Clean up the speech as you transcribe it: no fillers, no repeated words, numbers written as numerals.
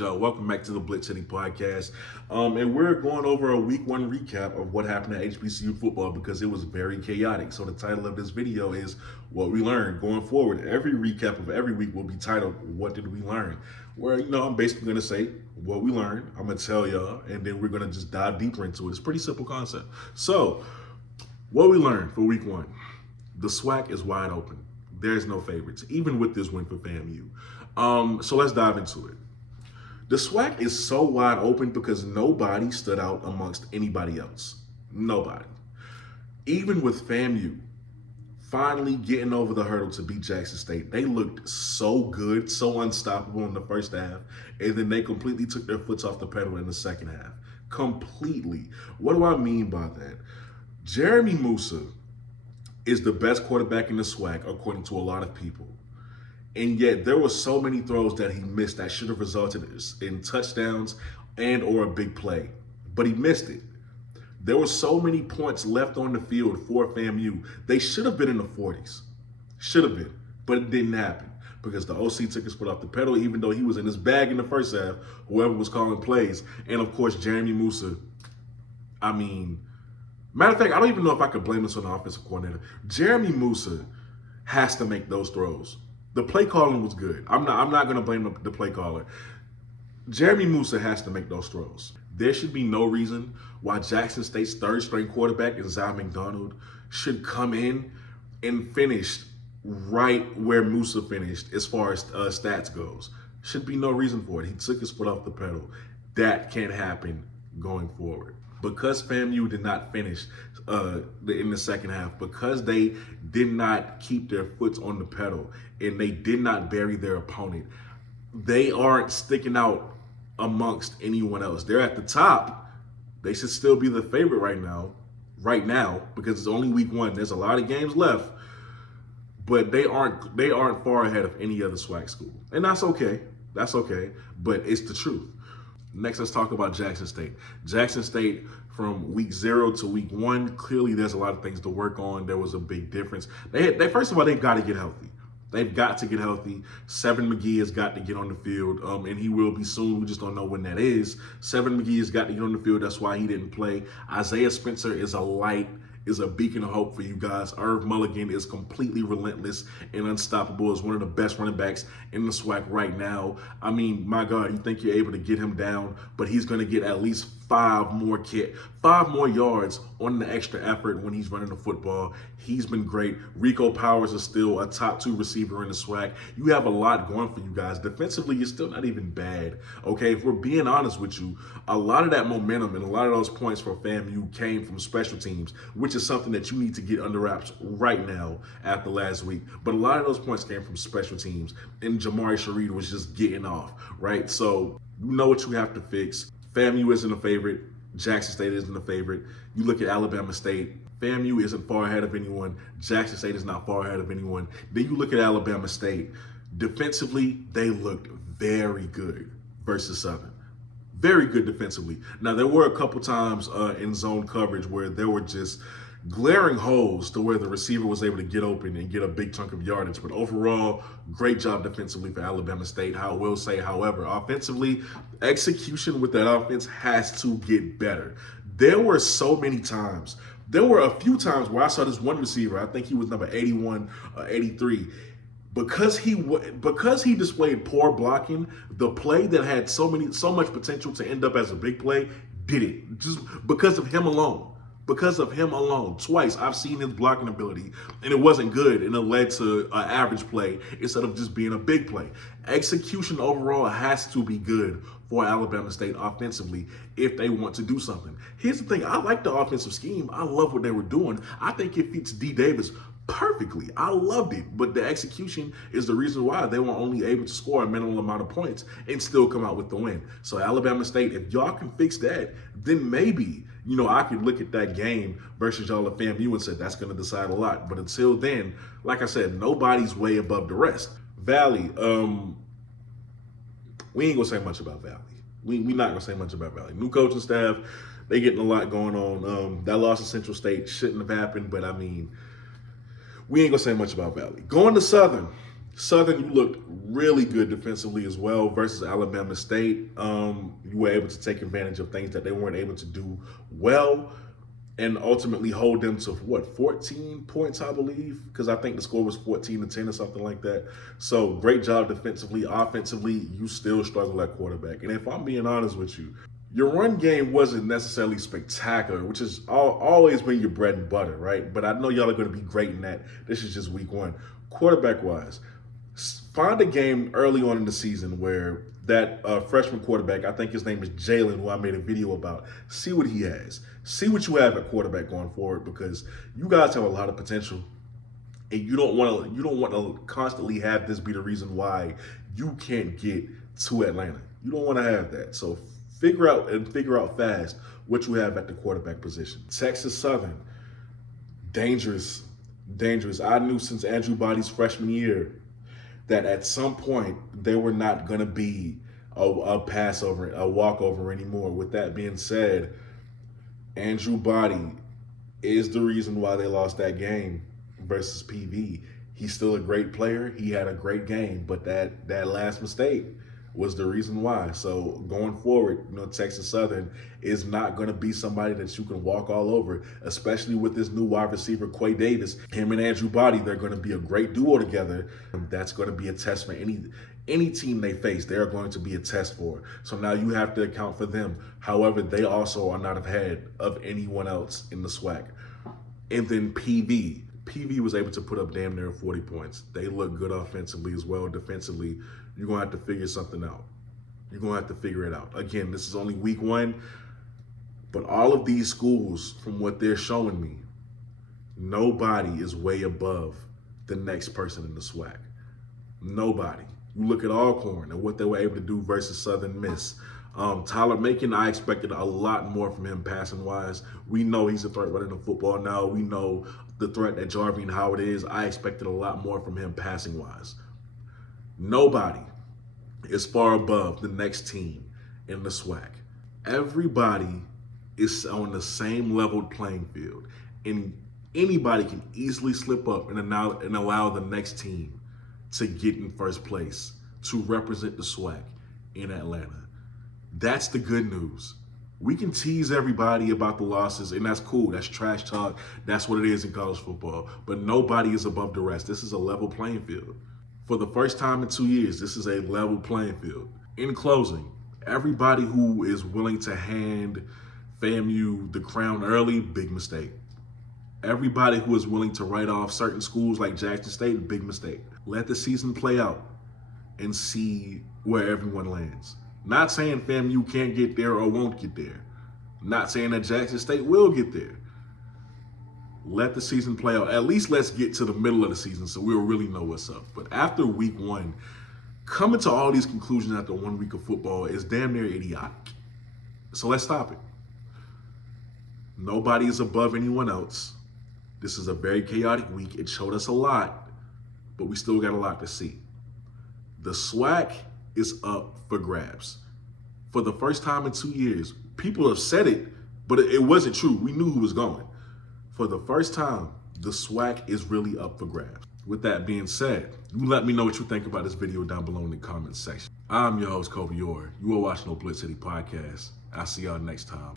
y'all. Welcome back to the BlitzCity Podcast. And we're going over a week one recap of what happened at HBCU football because it was very chaotic. So the title of this video is What We Learned. Going forward, every recap of every week will be titled, What Did We Learn? Where, I'm basically going to say what we learned. I'm going to tell y'all, and then we're going to just dive deeper into it. It's a pretty simple concept. So, what we learned for week one. The Swac is wide open. There's no favorites, even with this win for FAMU. So let's dive into it. The Swac is so wide open because nobody stood out amongst anybody else. Nobody. Even with FAMU finally getting over the hurdle to beat Jackson State, they looked so good, so unstoppable in the first half, and then they completely took their foot off the pedal in the second half. Completely. What do I mean by that? Jeremy Musa is the best quarterback in the Swac, according to a lot of people. And yet there were so many throws that he missed that should have resulted in touchdowns and or a big play. But he missed it. There were so many points left on the field for FAMU. They should have been in the 40s. Should have been. But it didn't happen because the OC took his foot off the pedal, even though he was in his bag in the first half, whoever was calling plays. And of course, Jeremy Musa, matter of fact, I don't even know if I could blame this on the offensive coordinator. Jeremy Musa has to make those throws. The play calling was good. I'm not going to blame the play caller. Jeremy Musa has to make those throws. There should be no reason why Jackson State's third-string quarterback, Zai McDonald, should come in and finish right where Musa finished as far as stats goes. Should be no reason for it. He took his foot off the pedal. That can't happen going forward. Because FAMU did not finish in the second half, because they did not keep their foot on the pedal and they did not bury their opponent, they aren't sticking out amongst anyone else. They're at the top. They should still be the favorite right now, because it's only week one. There's a lot of games left, but they aren't far ahead of any other SWAC school. And that's okay. That's okay, but it's the truth. Next, let's talk about Jackson State. Jackson State, from week 0 to week 1, clearly there's a lot of things to work on. There was a big difference. They first of all, they've got to get healthy. They've got to get healthy. Seven McGee has got to get on the field, and he will be soon. We just don't know when that is. Seven McGee has got to get on the field. That's why he didn't play. Isaiah Spencer is a beacon of hope for you guys. Irv Mulligan is completely relentless and unstoppable. Is one of the best running backs in the SWAC right now. My God, you think you're able to get him down, but he's going to get at least 5 more yards on the extra effort when he's running the football. He's been great. Rico Powers is still a top 2 receiver in the SWAC. You have a lot going for you guys. Defensively, you're still not even bad. Okay, if we're being honest with you, a lot of that momentum and a lot of those points for FAMU came from special teams, which is something that you need to get under wraps right now after last week. But a lot of those points came from special teams, and Jamari Shareed was just getting off, right? So you know what you have to fix. FAMU isn't a favorite. Jackson State isn't a favorite. You look at Alabama State. FAMU isn't far ahead of anyone. Jackson State is not far ahead of anyone. Then you look at Alabama State. Defensively, they looked very good versus Southern. Very good defensively. Now, there were a couple times in zone coverage where there were just glaring holes to where the receiver was able to get open and get a big chunk of yardage. But overall, great job defensively for Alabama State. I will say, however, offensively, execution with that offense has to get better. There were a few times where I saw this one receiver, I think he was number 81 or 83, because he displayed poor blocking, the play that had so much potential to end up as a big play didn't, just because of him alone. Because of him alone. Twice I've seen his blocking ability and it wasn't good, and it led to an average play instead of just being a big play. Execution overall has to be good for Alabama State offensively if they want to do something. Here's the thing. I like the offensive scheme. I love what they were doing. I think it fits D. Davis perfectly. I loved it. But the execution is the reason why they were only able to score a minimal amount of points and still come out with the win. So Alabama State, if y'all can fix that, then maybe, I could look at that game versus y'all at FAMU and say that's going to decide a lot. But until then, like I said, nobody's way above the rest. Valley, we ain't going to say much about Valley. We not going to say much about Valley. New coaching staff, they getting a lot going on. That loss to Central State shouldn't have happened, but we ain't going to say much about Valley. Going to Southern. Southern, you looked really good defensively as well versus Alabama State. You were able to take advantage of things that they weren't able to do well, and ultimately hold them to 14 points, I believe, because I think the score was 14-10 or something like that. So great job defensively. Offensively, you still struggle at quarterback. And if I'm being honest with you, your run game wasn't necessarily spectacular, which has always been your bread and butter, right? But I know y'all are going to be great in that. This is just week one. Quarterback-wise, find a game early on in the season where that freshman quarterback, I think his name is Jalen, who I made a video about, see what he has. See what you have at quarterback going forward, because you guys have a lot of potential, and you don't want to constantly have this be the reason why you can't get to Atlanta. You don't want to have that. So figure out fast what you have at the quarterback position. Texas Southern, dangerous. I knew since Andrew Body's freshman year that at some point they were not going to be a passover, a walkover anymore. With that being said, Andrew Body is the reason why they lost that game versus PV. He's still a great player. He had a great game, but that last mistake was the reason why. So going forward, Texas Southern is not going to be somebody that you can walk all over, especially with this new wide receiver, Quay Davis. Him and Andrew Body, they're going to be a great duo together. That's going to be a test for any team they face. They're going to be a test for. So now you have to account for them. However, they also are not ahead of anyone else in the Swac. And then PV. PV was able to put up damn near 40 points. They look good offensively as well. Defensively, you're going to have to figure something out. You're going to have to figure it out. Again, this is only week one, but all of these schools, from what they're showing me, nobody is way above the next person in the Swac. Nobody. You look at Alcorn and what they were able to do versus Southern Miss. Tyler Macon, I expected a lot more from him passing-wise. We know he's a threat running the football now. We know the threat that Jarveen Howard is. I expected a lot more from him passing-wise. Nobody is far above the next team in the Swac. Everybody is on the same leveled playing field, and anybody can easily slip up and allow the next team to get in first place to represent the Swac in Atlanta. That's the good news. We can tease everybody about the losses, and that's cool. That's trash talk. That's what it is in college football. But nobody is above the rest. This is a level playing field. For the first time in 2 years, this is a level playing field. In closing, everybody who is willing to hand FAMU the crown early, big mistake. Everybody who is willing to write off certain schools like Jackson State, big mistake. Let the season play out and see where everyone lands. Not saying FAMU can't get there or won't get there. Not saying that Jackson State will get there. Let the season play out. At least let's get to the middle of the season so we'll really know what's up. But after week one, coming to all these conclusions after 1 week of football is damn near idiotic. So let's stop it. Nobody is above anyone else. This is a very chaotic week. It showed us a lot, but we still got a lot to see. The Swac is up for grabs. For the first time in 2 years, people have said it, but it wasn't true. We knew who was going. For the first time, the Swac is really up for grabs. With that being said, you let me know what you think about this video down below in the comments section. I'm your host, Kobe Orr. You are watching the BlitzCity Podcast. I'll see y'all next time.